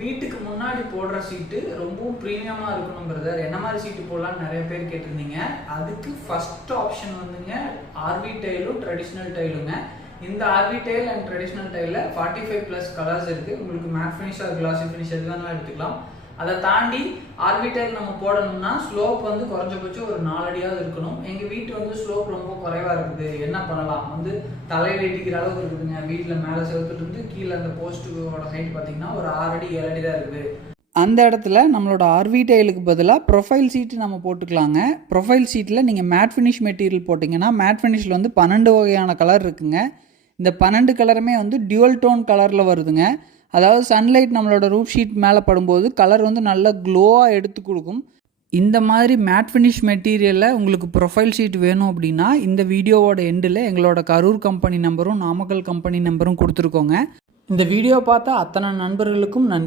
வீட்டுக்கு முன்னாடி போடுற சீட்டு ரொம்பவும் ப்ரீமியமாக இருக்கணும் பிரதர். என்ன மாதிரி சீட்டு போடலான்னு நிறைய பேர் கேட்டிருந்தீங்க. அதுக்கு ஃபர்ஸ்ட் ஆப்ஷன் வந்துங்க ஆர்வி டைலும் ட்ரெடிஷ்னல் டைலுங்க. இந்த ஆர்வி டைல் அண்ட் ட்ரெடிஷ்னல் டைலில் 45+ கலர்ஸ் இருக்குது. உங்களுக்கு matte finish or glossy finish எது வேணாலும் எடுத்துக்கலாம். அதை தாண்டி ஆர்வி டைல் நம்ம போடணும்னா ஸ்லோப் வந்து குறைஞ்சபட்சம் ஒரு 4 அடியாவது இருக்கணும். எங்கள் வீட்டு வந்து ஸ்லோப் ரொம்ப குறைவாக இருக்குது. என்ன பண்ணலாம், வந்து தலையில் இடிக்கிற அளவுக்கு இருக்குதுங்க. வீட்டில் மேலே செவத்துலேருந்து கீழே அந்த போஸ்ட்டுக்கோட ஹைட் பார்த்தீங்கன்னா ஒரு 6 அடி 7 அடி தான் இருக்குது. அந்த இடத்துல நம்மளோட ஆர்வி டைலுக்கு பதிலாக ப்ரொஃபைல் சீட்டு நம்ம போட்டுக்கலாங்க. ப்ரொஃபைல் சீட்டில் நீங்கள் மேட் ஃபினிஷ் மெட்டீரியல் போட்டிங்கன்னா மேட் ஃபினிஷில் வந்து 12 வகையான கலர் இருக்குங்க. இந்த 12 கலருமே வந்து டியூவல் டோன் கலரில் வருதுங்க. அதாவது சன்லைட் நம்மளோட ரூஃப் ஷீட் மேலே படும்போது கலர் வந்து நல்லா க்ளோவாக எடுத்து கொடுக்கும். இந்த மாதிரி மேட் ஃபினிஷ் மெட்டீரியலில் உங்களுக்கு ப்ரொஃபைல் ஷீட் வேணும் அப்படின்னா இந்த வீடியோவோட எண்டில் எங்களோட கரூர் கம்பெனி நம்பரும் நாமக்கல் கம்பெனி நம்பரும் கொடுத்துருக்கோங்க. இந்த வீடியோ பார்த்தா அத்தனை நண்பர்களுக்கும் நன்றி.